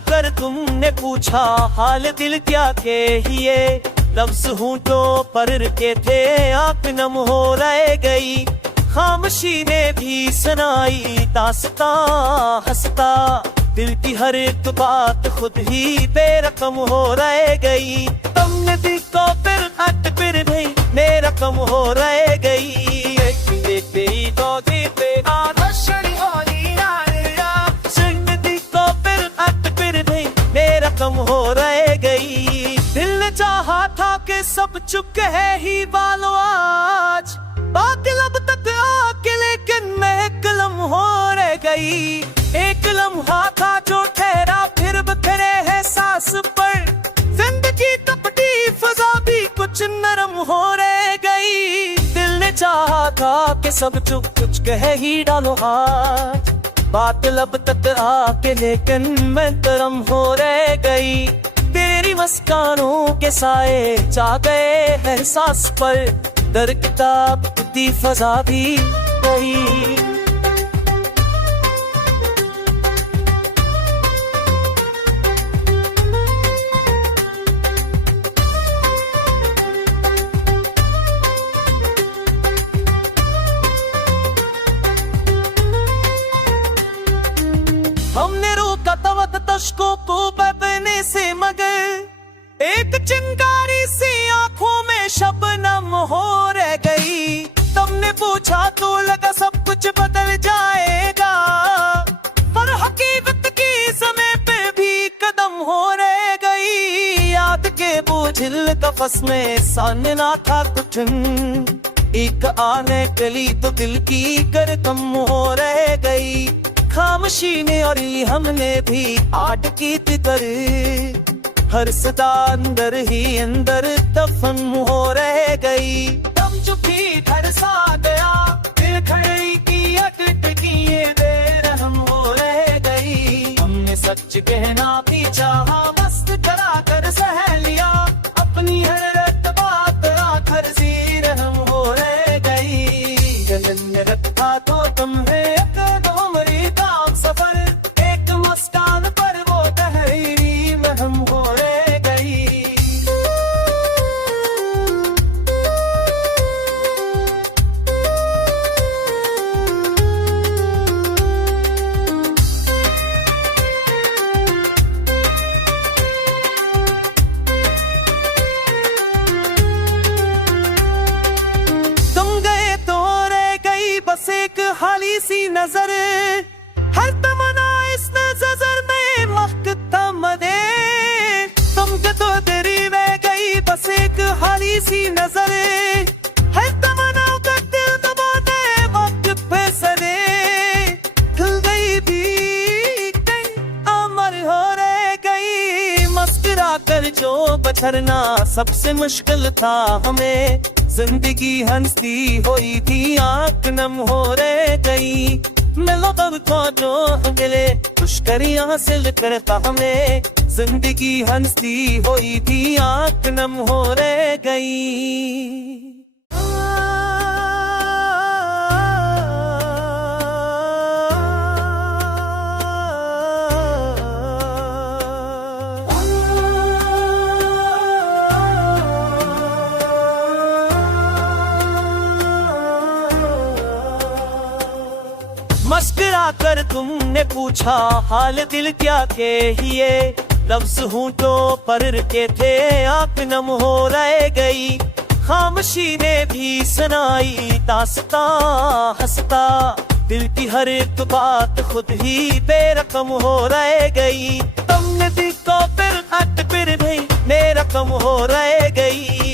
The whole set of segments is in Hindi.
कर तुमने पूछा हाल दिल क्या कहिए, लफ्ज होंठों पर के थे आंख नम हो रह गई। खामोशी ने भी सुनाई दास्तां हंसता, दिल की हर एक बात खुद ही बेरकम हो रह गई। तुमने देखो फिर भी मेरा कम हो रह गई। मेरा कम हो रह गई। दिल ने चाहा था कि सब चुप है ही वालों आज, बात लब तक आके लेकिन मैं कलम हो रह गई। एक लम्हा था जो ठहरा फिर बिखरे है सांस पर, जिंदगी कपटी फजा भी कुछ नरम हो रह गई। दिल ने चाहा था कि सब चुप कुछ कह ही डालो आज, बात लब तक आके लेकिन मैं गरम हो रह गई। तेरी मुस्कानों के साए चा गए हैं सांस पर, दर किताब दी फजा भी गई। हमने रोका तवत तश्कों को बदने से, मगर एक चिंगारी सी आंखों में शबनम हो रह गई। तुमने पूछा तो लगा सब कुछ बदल जाएगा, पर हकीकत की समय पे भी कदम हो रह गई। याद के बोझिल कफस में सानना था कठिन, एक आने गली तो दिल की कर कम हो रह गई। खामोशी ने और हमने भी आट की तितर, हर सदा अंदर ही अंदर दफन हो रह गई। दम चुपी घर सा गया, दिल खड़ी की अटकी ये बेरहम हो रह गई। हमने सच कहना भी चाहा, मस्त करा कर सह लिया, अपनी हर रत बात आखिर सी रहम हो रह गई। जलन में रखा तो तुम्हें सफर, एक मुस्कान पर वो तहरीरी महम हो रह गई। तुम गए तो रह गई बस एक खाली सी नजर, हर तमन्ना इस नजर में महकता मदे। तुम तो तेरी रह गई बस एक खाली सी नजर, हर तमन्ना का दिल दबाने वक्त पे सरे। खुल गई भी अमर हो रह गई, मुस्कुरा कर जो बछड़ना सबसे मुश्किल था हमें। जिंदगी हंसती हुई थी आंख नम हो रह गई। मिलो तब को जो मिले खुशकरी हासिल करता हमें, जिंदगी हंसती हुई थी आंख नम हो रह गई। मुस्कुरा कर तुमने पूछा हाल दिल क्या कहिए, लफ्ज होंठों पर के थे आंख नम हो रह गई। खामोशी ने भी सुनाई दास्तां हंसता, दिल की हर एक बात खुद ही बेरकम हो रह गई। तुमने देखो फिर भी मेरा कम हो रह गई।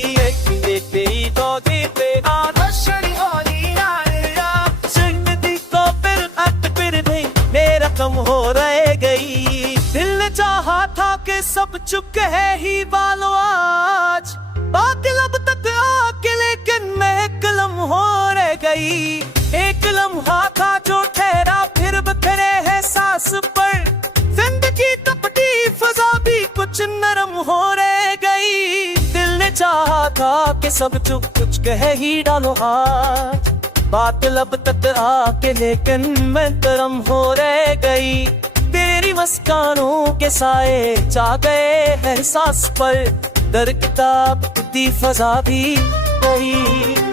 कम हो रह गई। दिल ने चाहा था कि सब चुप है ही वालों आज, बात लब तक आके लेकिन मैं कलम हो रह गई। एक लम्हा था जो ठहरा फिर बिखरे है सांस पर, जिंदगी कपटी फजा भी कुछ नरम हो रह गई। दिल ने चाहा था कि सब चुप कुछ कह ही डालो आज, बात लब तक आके लेकिन मैं गरम हो रह गई। तेरी तेरी मुस्कानों के साए जा गए एहसास पर, दर किताब दी फजा भी गई।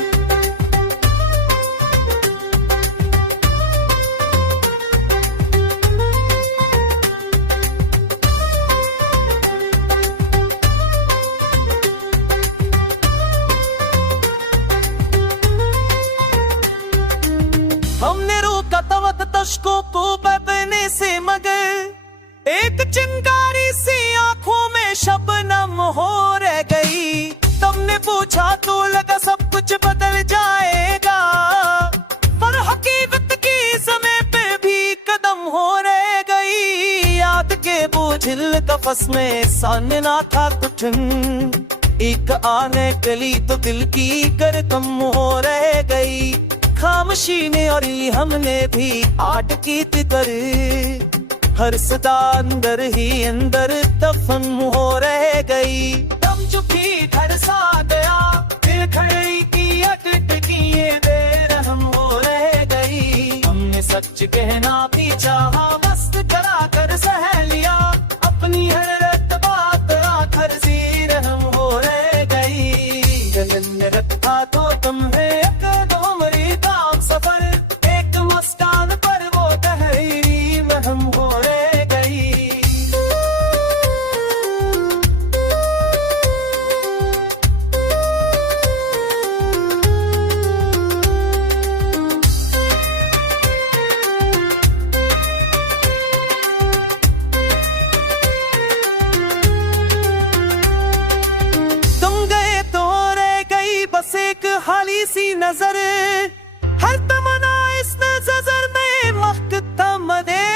हमने रोका तवत तश्कों को बदने से, मगर एक चिंगारी सी आंखों में शबनम हो रह गई। तुमने पूछा तो लगा सब कुछ बदल जाएगा, पर हकीकत की समय पे भी कदम हो रह गई। याद के बोझिल कफस में सामने ना था कुछ, एक आने गली तो दिल की कर कम हो रह गई। खामोशी ने और हमने भी आट की तितर, हर सदा अंदर ही अंदर दफन हो रह गई। दम चुकी धर सा गया, फिर खड़ी की अटकी ये बेरहम हो रह गई। हमने सच कहना भी चाहा, मस्त करा कर सह लिया, अपनी हर रत बात आखिर सी रहम हो रह गई। गगन में रखा तो तुम्हें सफर, एक मुस्कान पर वो तहरीरी महम हो रह गई। तुम गए तो रह गई बस एक खाली सी नजर, हर तमन्ना इस नजर में महकता मदे।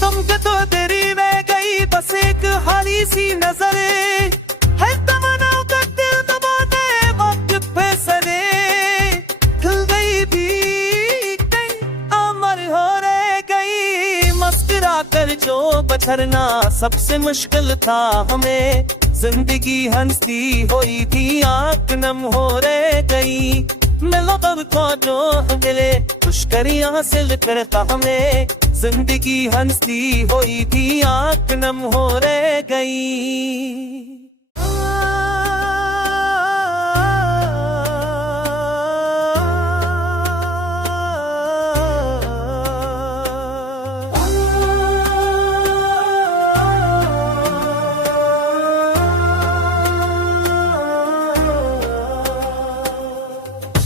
तुम तो तेरी रह गई बस एक खाली सी नजर, हर तमन्ना का दिल दबाने वक्त पे सरे। खिल गई भी अमर हो रह गई, मुस्कुरा कर जो बछड़ना सबसे मुश्किल था हमें। जिंदगी हंसती हुई थी आंख नम हो रह गई। मिलो तब को जो मिले खुशकरी हासिल करता हमें। जिंदगी हंसती हुई थी आंख नम हो रह गई।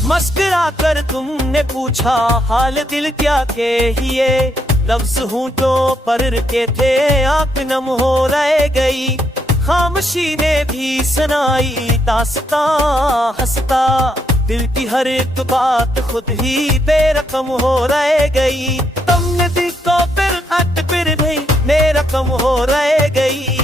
मुस्कुरा कर तुमने पूछा हाल दिल क्या कहिए, लफ्ज हूँ तो पर के थे आंख नम हो रह गई। खामोशी ने भी सुनाई दास्तां हंसता, दिल की हर एक बात खुद ही बेरकम हो रह गई। तुमने दिल को फिर नहीं मेरा कम हो रह गई।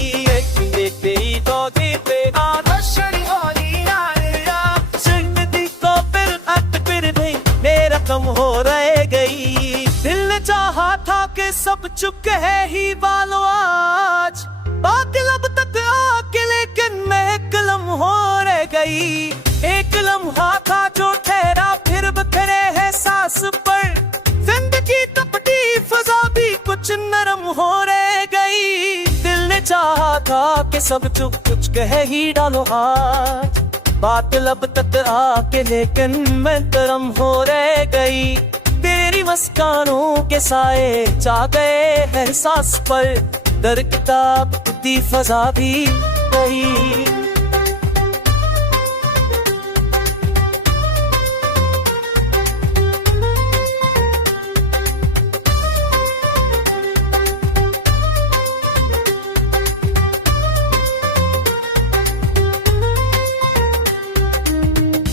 कम हो रह गई। दिल ने चाहा था कि सब चुप है ही वालों आज, बात लब तक आके लेकिन महकलम हो रह गई। एक लम्हा था जो ठहरा फिर बिखरे है सांस पर, जिंदगी कपटी फजा भी कुछ नरम हो रह गई। दिल ने चाहा था कि सब चुप कुछ कह ही डालो आज, बात लब तक आके लेकिन मैं गरम हो रह गई। तेरी मुस्कानों के साए जा गए एहसास पर, दर किताब दी फजा भी गई।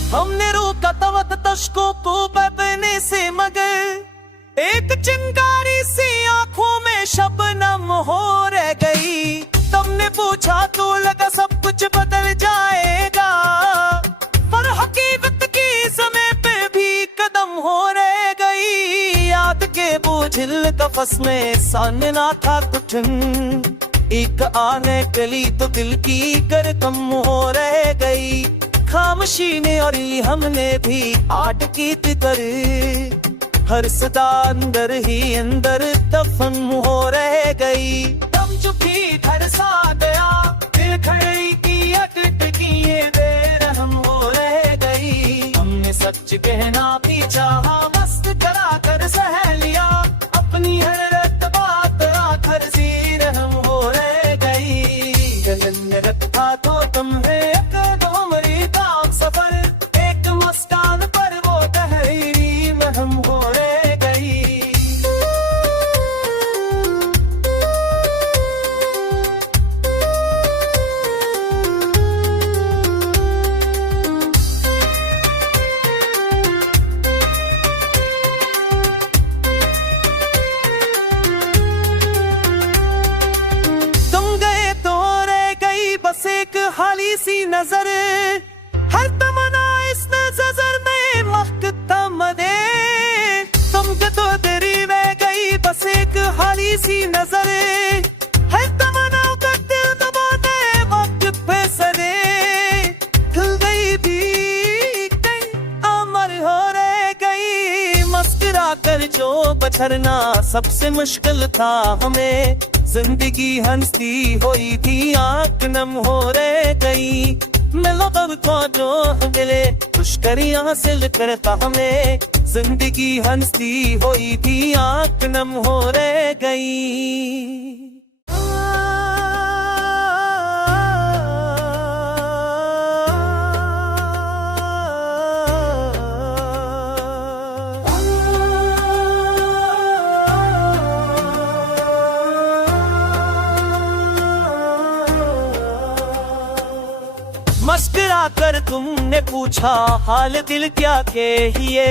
हमने रोका तवत तश्कों को बदने से, मगर एक चिंगारी सी आंखों में शबनम हो रह गई। तुमने पूछा तो लगा सब कुछ बदल जाएगा, पर हकीकत की समय पे भी कदम हो रह गई। याद के बोझिल कफस में सामने ना था कुछ, एक आने गली तो दिल की कर कम हो रह गई। खामोशी ने और हमने भी आट की तितर, हर सदा अंदर ही अंदर दफन हो रह गई। दम चुकी घर सा गया, दिल खड़ी की अटकिए बेरहम हो रह गई। हमने सच कहना भी चाहा, मस्त करा कर सह लिया, अपनी हर बात आखिर सी रहम हो रह गई। गगन में रखा तो तुम्हें दो मरी ताम सफर, एक मुस्कान पर वो तहरीरी महम हो रह गई। तुम गए तो रह गई बस एक खाली सी नजर, हर तमन्ना इस नजर में महकता मदे। तुम तो तेरी रह गई बस एक खाली सी नजर, हर तमन्ना का दिल दबाने वक्त पे सरे। खिल गई भी कहीं अमर हो रह गई, मुस्कुरा कर जो बछरना सबसे मुश्किल था हमें। जिंदगी हंसती हुई थी आंख नम हो रह गई। मिलो कब को जो मिले खुशकरी हासिल करता हमें। जिंदगी हंसती हुई थी आंख नम हो रह गई। मुस्कुरा कर तुमने पूछा हाल दिल क्या कहिए।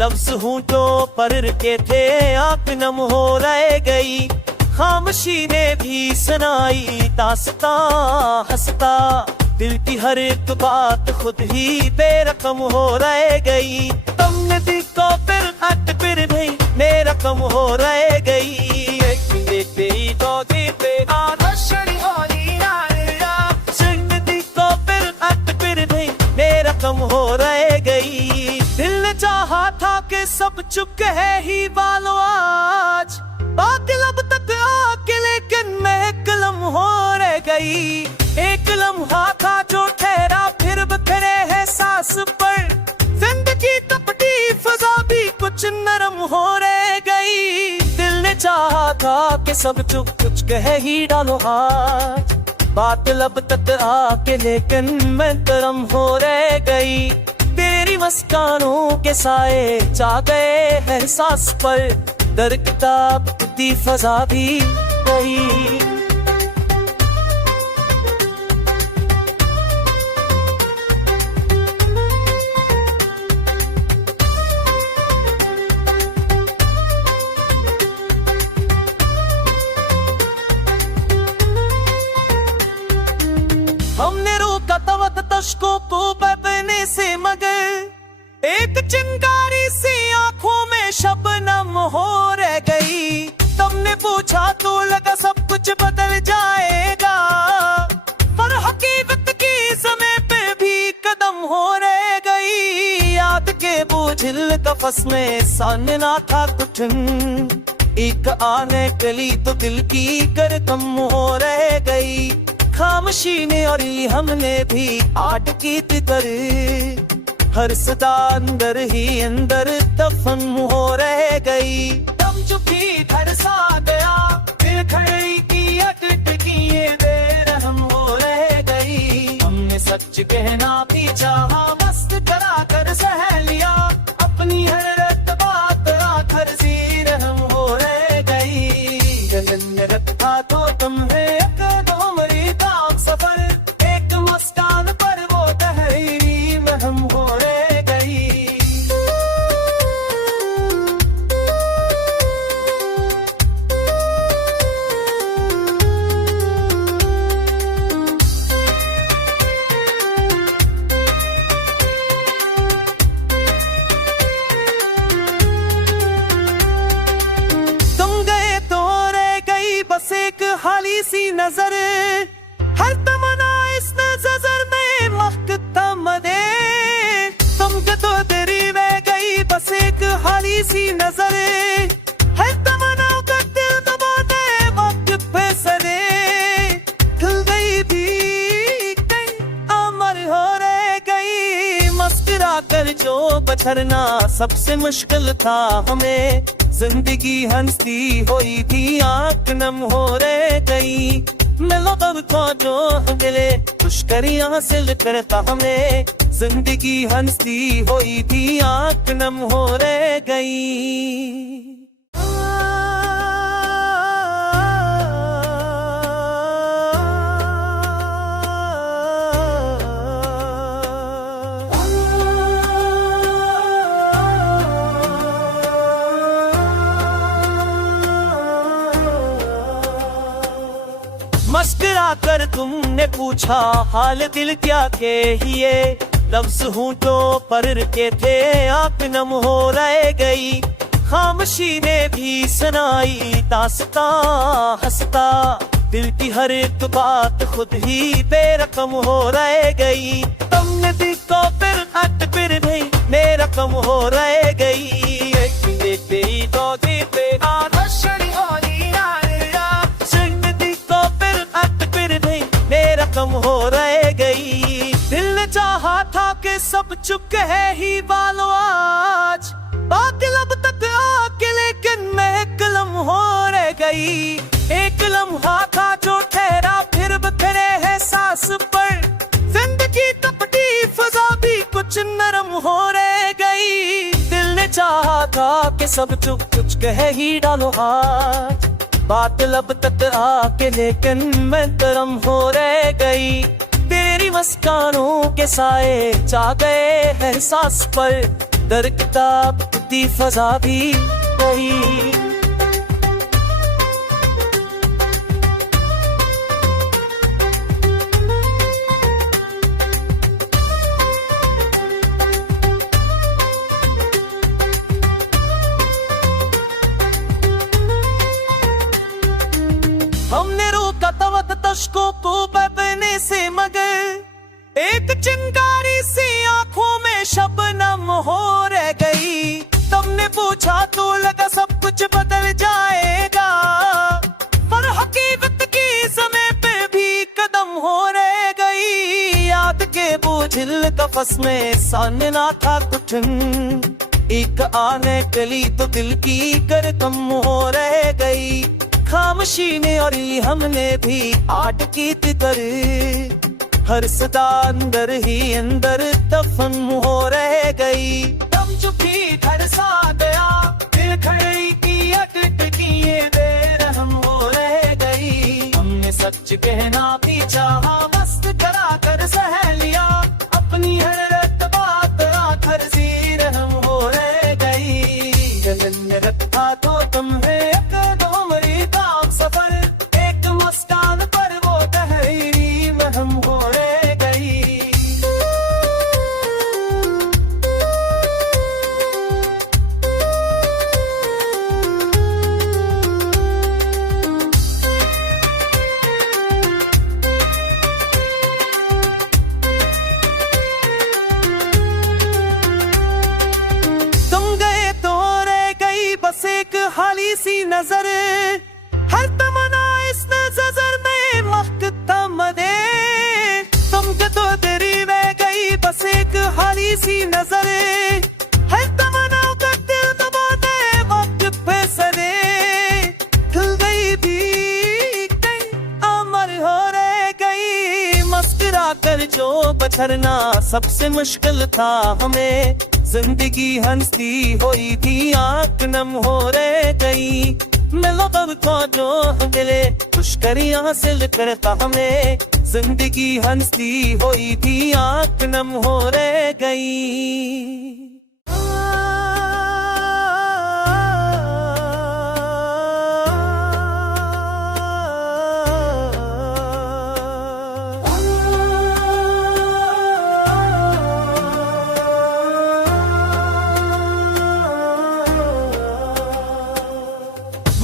लफ्ज हूँ तो पर के थे आंख नम हो रह गई। खामोशी ने भी सुनाई दास्तां हंसता, दिल की हर एक बात खुद ही बेरकम हो रह गई। तुमने दिल को फिर हट फिर नहीं मेरा कम हो रह गई। कम हो रह गई। दिल ने चाहा था कि सब चुप है ही वालों आज, बात लब तक आके लेकिन मैं कलम हो रह गई। एक लम्हा था जो ठहरा फिर बिखरे है सांस पर, जिंदगी कपटी फजा भी कुछ नरम हो रह गई। दिल ने चाहा था कि सब चुप कुछ कह ही डालो आज, बात लब तक आके लेकिन मैं गरम हो रह गई। तेरी मुस्कानों के साए चा गए एहसास पर, दर किताब दी फजा भी गई। हमने रोका तवत तश्कों को बदने से मगर, एक चिंगारी सी आंखों में शबनम हो रह गई। तुमने पूछा तो लगा सब कुछ बदल जाएगा, पर हकीकत की समय पे भी कदम हो रह गई। याद के बोझिल कफस में सानना था कुछ, एक आने गली तो दिल की करकम हो रह गई। खामोशी ने और हमने भी आट की तितर, हर सदा अंदर ही अंदर दफन हो रह गई। दम चुकी घर सा गया, दिल खड़ी की अटकिए बेरहम हो रह गई। हमने सच कहना भी चाहा, मस्त करा कर सह लिया, अपनी हर बात आखिर सी रहम हो रह गई। गगन में रखा तो तुम्हें दो मरी ताम सफर, एक मुस्कान पर वो तहरीरी महम हो रह गई। तुम गए तो रह गई बस एक खाली सी नजर, हर तमन्ना इस नजर में महकता मदे। तुम तो तेरी रह गई बस एक खाली सी सी नजर है तमन्नाओं का दिल दबा दे वक्त पे सरे खिल गई भीग अमर हो रह गई मुस्कुरा कर जो बछड़ना सबसे मुश्किल था हमें जिंदगी हंसती हुई थी आंख नम हो रह गई मिलो तब को जो मिले खुशकरी हासिल करता हमें जिंदगी हंसती हुई थी आंख नम हो रह गई। मुस्कुरा कर तुमने पूछा हाल दिल क्या के हिए लफ्ज हूँ तो पर के थे आंख नम हो रह गई खामोशी ने भी सुनाई दास्ता हंसता दिल की हर एक बात खुद ही बेरकम हो रह गई तुमने दी को फिर नहीं मेरा कम हो रह गई कम हो रह गई दिल ने चाहा था कि सब चुप है ही वालों आज बात लब तक आके लेकिन महक लम्हा हो रह गई एक लम्हा था जो ठहरा फिर बिखरे है सांस पर जिंदगी कपटी फजा भी कुछ नरम हो रह गई दिल ने चाहा था कि सब चुप कुछ कहे ही डालो आज बात लब तक आके लेकिन मैं गरम हो रह गई तेरी मुस्कानों के साए जा गए एहसास पर दर किताब दी फजा भी गई। हमने रोका तवत तश्कों को बदने से मगर एक चिंगारी सी आंखों में शबनम हो रह गई तुमने पूछा तो लगा सब कुछ बदल जाएगा पर हकीकत की समय पे भी कदम हो रह गई याद के बोझिल कफस में सानना था कठिन एक आने कली तो दिल की कर कम हो रह गई खामोशी ने और हमने भी आट की तितर हर सदा अंदर ही अंदर दफन हो रह गई दम चुपी घर सा गया दिल खड़ी की अटट की ये बेरहम हो रह गई हमने सच कहना भी चाहा मस्त करा कर सह लिया अपनी हर रत बात आखिर सी रहम हो रह गई जलन रखा तो तुम्हें सफर एक मुस्कान पर वो तहरीरी महम हो रह गई। तुम गए तो रह गई बस एक खाली सी नजर हर तमन्ना इस नजर में महकता मदे तुमके तो तेरी रह गई बस एक खाली सी नजर हर तमन्ना का दिल दबा दे वक्त पे सरे खिल गई भीग अमर हो रह गई मुस्कुरा कर जो बछड़ना सबसे मुश्किल था हमें जिंदगी हंसती हुई थी आंख नम हो रह गई मिलो तब को जो मिले खुशकरी हासिल करता हमें जिंदगी हंसती हुई थी आंख नम हो रह गई।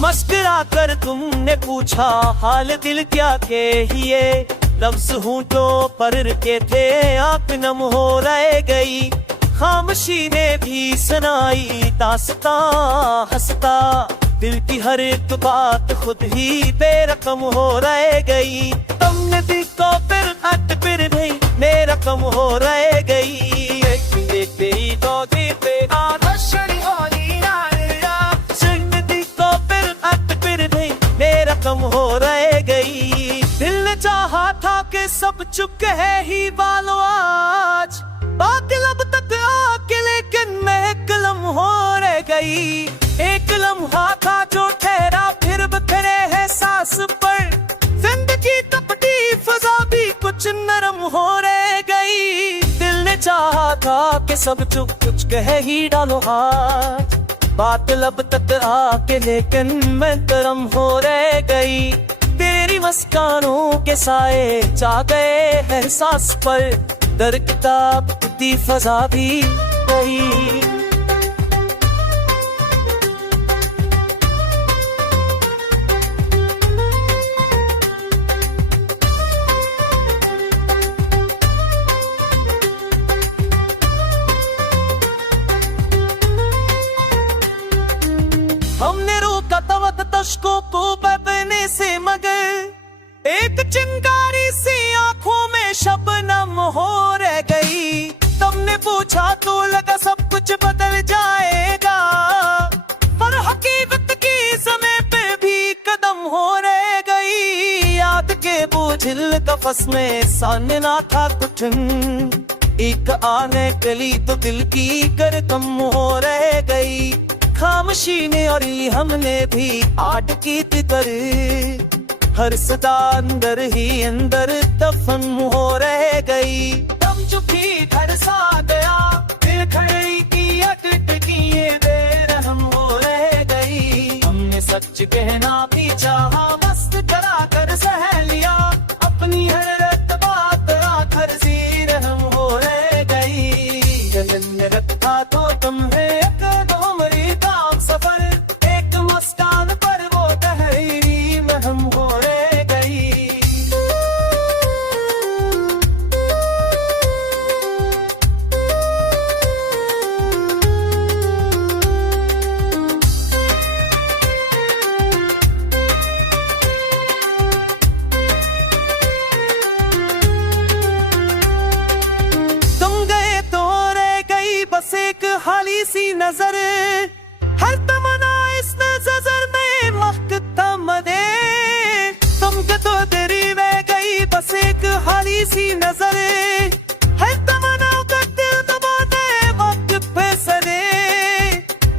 मुस्कुरा कर तुमने पूछा हाल दिल क्या के हिए लफ्ज हूँ तो पर के थे आंख नम हो रह गई खामोशी ने भी सुनाई दास्तां हंसता, दिल की हर एक बात खुद ही बेरकम हो रह गई। तुमने दिल को फिर नहीं बेरकम हो रह गई। कम हो रह गई। दिल ने चाहा था कि सब चुप है ही बालो आज, बात लब तक आके लेकिन महकलम हो रह गई। एक लम्हा था जो ठहरा फिर बिखरे है सांस पर, जिंदगी तपती फजा भी कुछ नरम हो रह गई। दिल ने चाहा था कि सब चुप कुछ कह ही डालो आज, बात लब तक आके लेकिन मैं गरम हो रह गई। तेरी मुस्कानों के साए चा गए एहसास पर, दर्द की फजा भी गई। हमने रोका तवत तश्कों को बदने से, मगर एक चिंगारी सी आंखों में शबनम हो रह गई। तुमने पूछा तो लगा सब कुछ बदल जाएगा, पर हकीकत की समय पे भी कदम हो रह गई। याद के बोझिल कफस में सामने ना था कुछ, एक आने गली तो दिल की कर कम हो रह गई। खामोशी ने और हमने भी आट की तितर, हर सदा अंदर ही अंदर दफन हो रह गई। दम चुकी घर सा गया, दिल खड़ी की अटट की ये बेरहम हो रह गई। हमने सच कहना भी चाहा, मस्त करा कर सह लिया, अपनी हर रत बात आखिर सी रहम हो रह गई। गगन में रखा तो तुम्हें सफर, एक मुस्कान पर वो तहरीरी महम हो रह गई। तुम गए तो रह गई बस एक खाली सी नजर, हर तमन्ना इस नजर में महकता मदे। तुमको तो तेरी रह गई बस एक खाली सी नजर, हर तमन्ना का दिल दबाते वक्त पे सरे।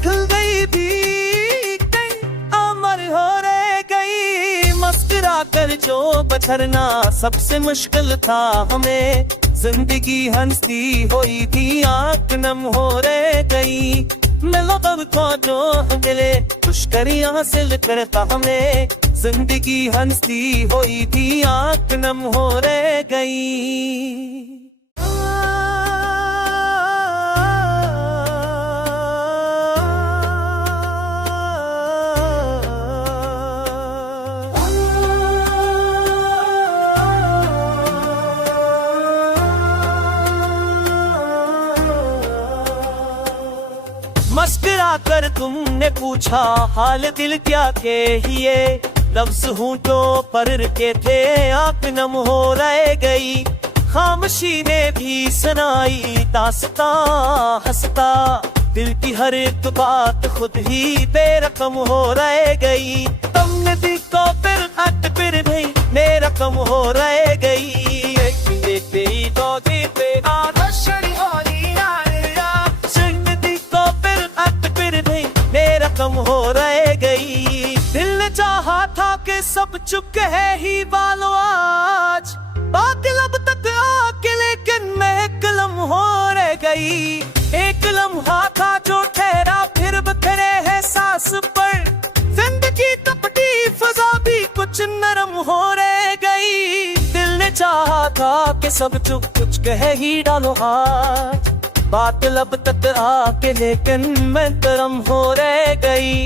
खिल गई भी कई अमर हो रह गई, मुस्कुरा कर जो बछरना सबसे मुश्किल था हमें। जिंदगी हंसती हुई थी आंख नम हो रह गई। मिलो तब को जो मिले खुशकरी हासिल करता हमें, जिंदगी हंसती हुई थी आंख नम हो रह गई। मुस्कुरा कर तुमने पूछा हाल दिल क्या कहिए, लफ्ज होंठों पर के थे आंख नम हो रह गई। खामोशी ने भी सुनाई दास्तां हंसता, दिल की हर एक बात खुद ही बेरकम हो रह गई। तुमने दिल को फिर नहीं बेरकम हो रह गई। कम हो रह गई। दिल ने चाहा था कि सब चुप है ही बालो आज, बात लब तक आके लेकिन महकलम हो रह गई। एक लम्हा था जो ठहरा फिर बिखरे है सांस पर, जिंदगी तपती फजा भी कुछ नरम हो रह गई। दिल ने चाहा था कि सब चुप कुछ कह ही डालो आज, बात लब तक आके लेकिन मैं गरम हो रह गई।